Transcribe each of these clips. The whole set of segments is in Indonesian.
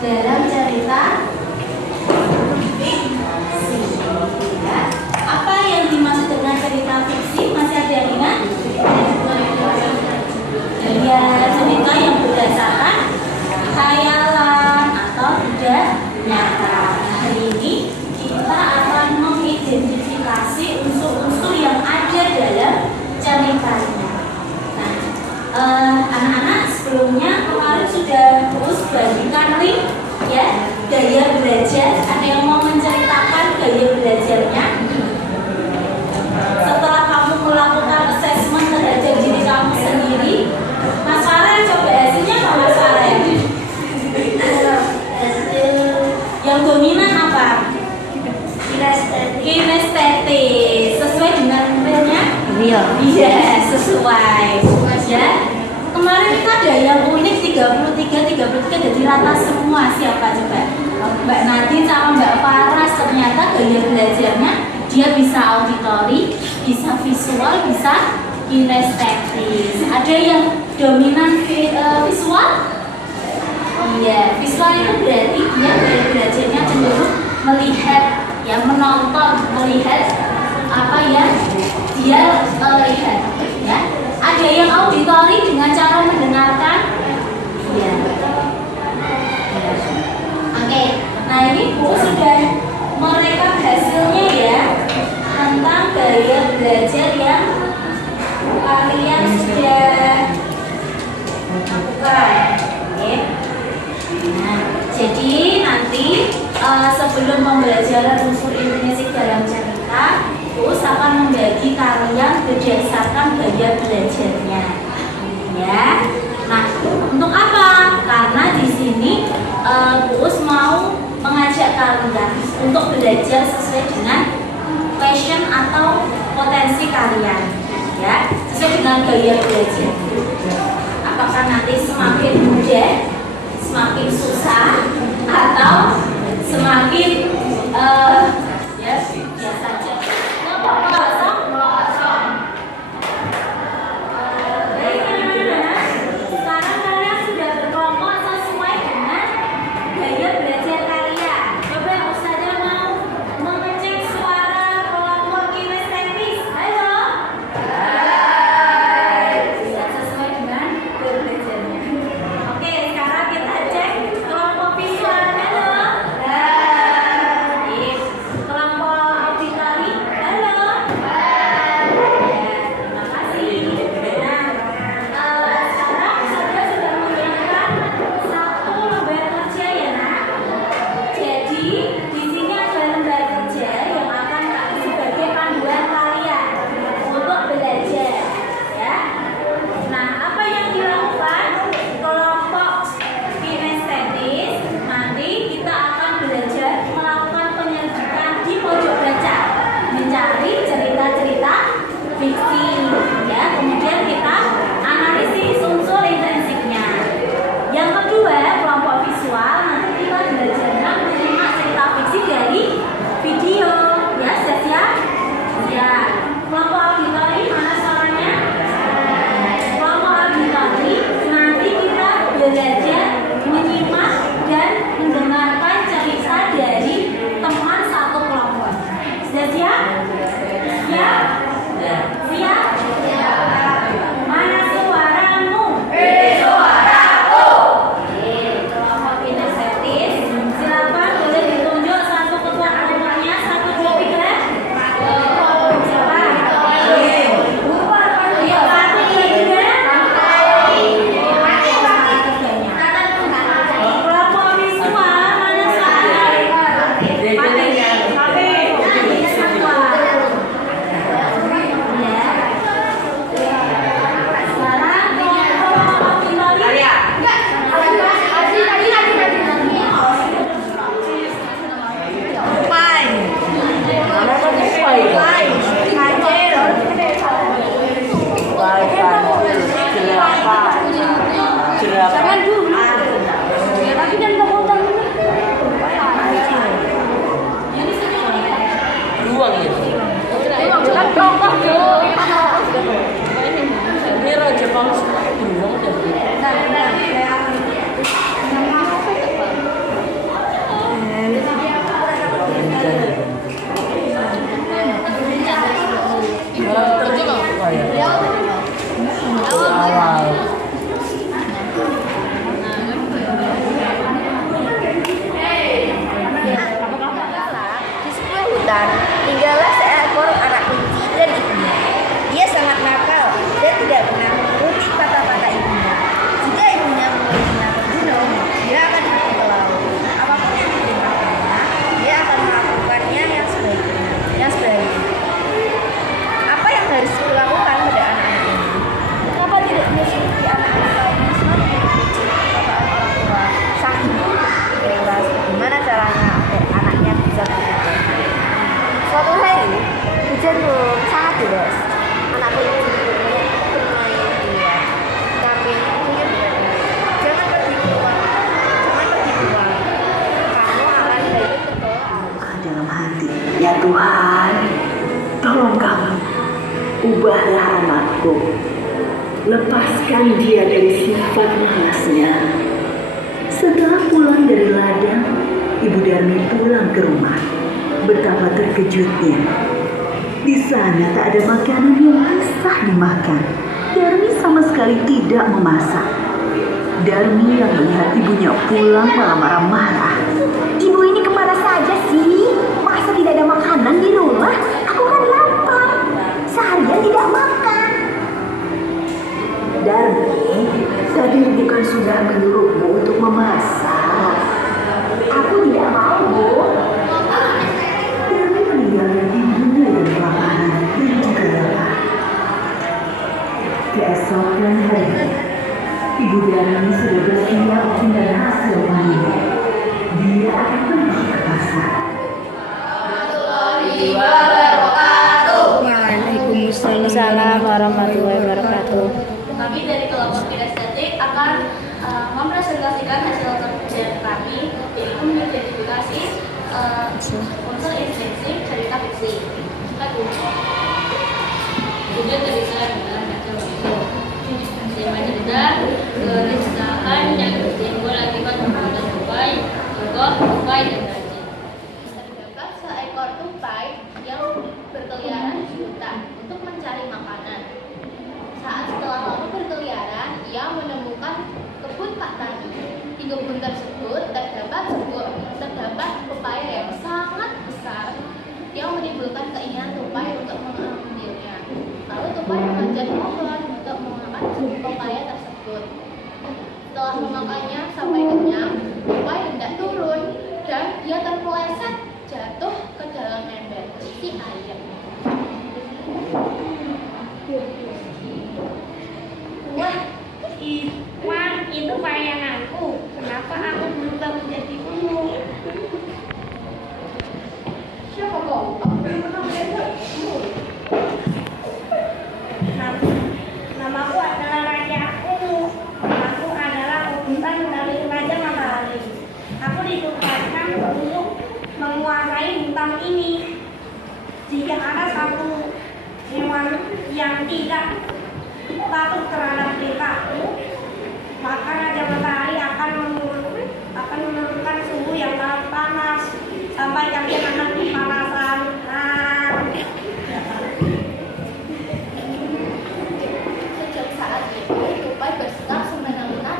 dalam cerita fiksi. Ya. Apa yang dimaksud dengan cerita fiksi? Masih ada yang ingat? Ya, cerita yang berdasarkan khayalan atau tidak nyata. Hari ini kita akan mengidentifikasi unsur-unsur yang ada dalam ceritanya. Nah, anak-anak sebelumnya kemarin sudah terus bagikan link ya gaya belajar. Ada yang mau menceritakan gaya belajarnya? Setelah kamu melakukan assessment terhadap diri kamu sendiri, Mas Farel coba hasilnya apa Mas Farel? Yang dominan apa? Kinestetis. Sesuai dengan realnya? Iya, sesuai. Ya. Kemarin kita ada yang unik 33 jadi rata semua. Siapa coba? Mbak Nadine sama Mbak Faras. Ternyata gaya belajarnya dia bisa auditory, bisa visual, bisa kinestetis. Ada yang dominan visual? Iya, visual itu berarti dia gaya belajarnya cenderung melihat, ya menonton, melihat apa yang dia lihat, ya. Ada yang auditory dengan cara mendengarkan, ya. Oke, nah ini Bu sudah merekap hasilnya ya tentang gaya belajar yang kalian sudah lakukan. Oke. Nah, jadi nanti sebelum pembelajaran unsur intrinsik dalam cerita, Uus akan membagi kalian berdasarkan gaya belajarnya, ya. Nah, untuk apa? Karena di sini Uus mau mengajak kalian untuk belajar sesuai dengan passion atau potensi kalian, ya, sesuai dengan gaya belajar. Apakah nanti semakin mudah, semakin susah, atau semakin ya saja. Sekarang kalian sudah berkelompok sesuai dengan gaya belajar kalian. Coba Ustazah mau mengecek suara kelompok kinestetis. Ayo. Sudah sesuai dengan gaya belajarnya. Oke, sekarang kita cek kelompok Tuhan, tolong Kamu, ubahlah anakku. Lepaskan dia dari sifat malasnya. Setelah pulang dari ladang, Ibu Darmi pulang ke rumah. Betapa terkejutnya. Di sana tak ada makanan yang bisa dimakan. Darmi sama sekali tidak memasak. Darmi yang melihat ibunya pulang malah marah-marah. Ibu ini kemana saja sih? Masa tidak ada makanan di rumah? Aku kan lapar. Seharian tidak makan. Darmi, tadi bukan sudah menyuruhmu untuk memasak? Aku tidak mau, Bu. Darmi meninggalkan ibunya dengan kelaparan dan juga lelah. Keesokan harinya, Ibu Darmi sudah bersiap dengan hasil panen. Dia akan pergi ke pasar. Waalaikumsalam warahmatullahi wabarakatuh. Kami dari kelompok kinestetik akan mempresentasikan hasil kerja kami, yaitu mengidentifikasi unsur intrinsik cerita fiksi. Kemudian dari saya adalah tema cerita keniscayaan yang timbul akibat perbuatan tupai, tokoh, tupai dan rajin. Terdapat seekor tupai yang berkeliaran di hutan untuk mencari makanan. Saat setelah lama berkeliaran, ia menemukan kebun Pak Tani. Di kebun tersebut terdapat pepaya yang sangat besar yang menimbulkan keinginan tupai untuk mengambilnya. Lalu tupai memanjat pohon untuk memakan pepaya tersebut. Setelah memakannya sampai kenyang, tupai hendak turun dan dia terpeleset jatuh ke dalam ember berisi air. Wah, itu bayanganku. Kenapa aku berubah menjadi ungu? Siapa kau? Aku belum pernah melihatmu. Namaku adalah Raja Ungu. Aku adalah utusan dari Raja Matahari. Aku ditugaskan untuk menguasai hutan ini. Jika ada satu hewan yang tidak patuh terhadap perintahku, maka Raja Matahari akan menurunkan suhu yang sangat panas sampai kalian akan kepanasan. Sejak saat itu, tupai bersikap semena-mena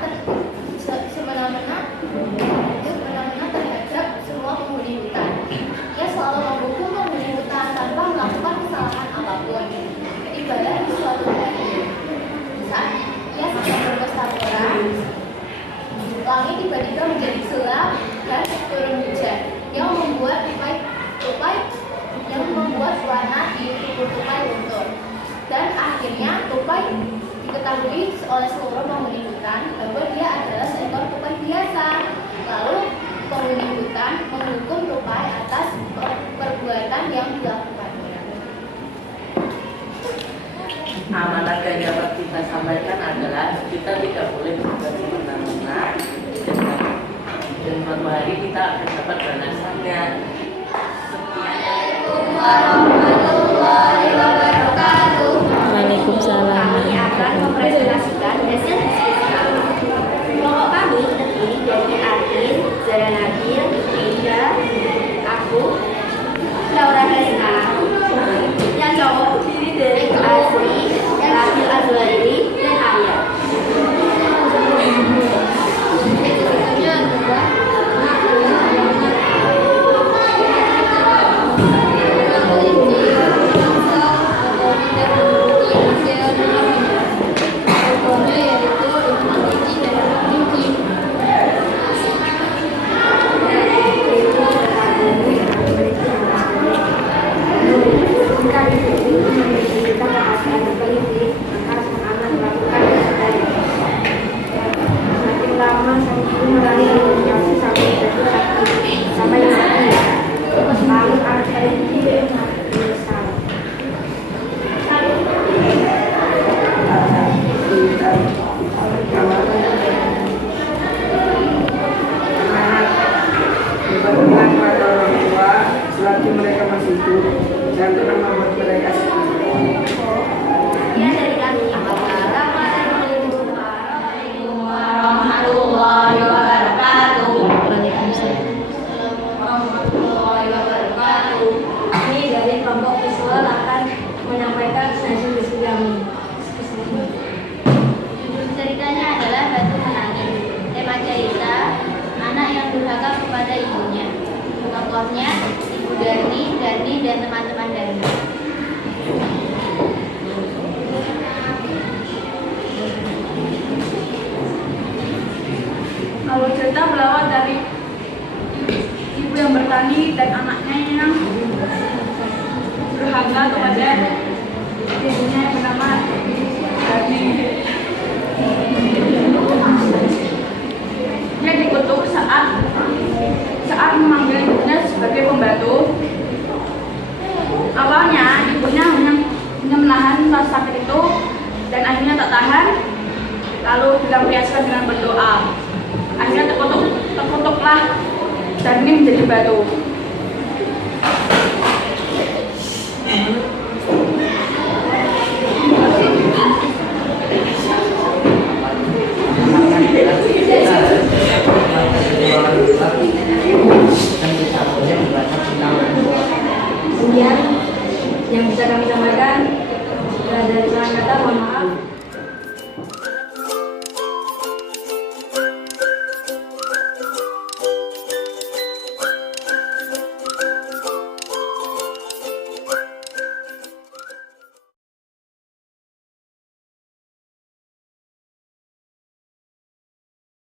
terhadap semua penghuni hutan. Ia selalu mendukung penghuni hutan tanpa melakukan kesalahan apapun. Ibarat di suatu hari, saat ia sedang berpesta pora, langit tiba-tiba menjadi gelap dan turun hujan yang membuat warna di tubuh tupai luntur. Dan akhirnya tupai diketahui oleh seluruh penghuni hutan bahwa dia adalah seekor tupai biasa. Lalu penghuni hutan menghukum tupai atas perbuatan yang dilakukannya. Amanat yang dapat kita sampaikan adalah kita tidak boleh berbuat semena-mena dan suatu hari kita akan dapat balasannya. Warahmatullahi wabarakatuh. Waalaikumsalam. Kami akan mempresentasikan hasil diskusi. Kelompok kami terdiri dari Atin, Zara Nabil, Ida, aku, Laura Hasna. Yang cowok terdiri dari Asri, Nabil Azwari, dan Arya. selagi mereka masih hidup, jangan pernah membuat mereka sedih. Ya dari kami. Warahmatullahi wabarakatuh. Waalaikumsalam. Warahmatullahi wabarakatuh. Kami dari kelompok visual akan menyampaikan sesi kami. Ceritanya adalah Batu Menangis. Tema cerita, anak yang durhaka kepada ibunya. Tokohnya Ibu Darni, dan teman-teman Darni. Kalau cerita berawal dari ibu yang bertani dan anaknya yang durhaka kepada ibunya yang bernama Darni. Dia dikutuk saat memanggil ibunya sebagai pembantu. Awalnya ibunya hanya menahan rasa sakit itu dan akhirnya tak tahan, lalu dilampiaskan dengan berdoa. Akhirnya terkutuklah Darni menjadi batu. Kemudian yang bisa kami sampaikan dari kata mohon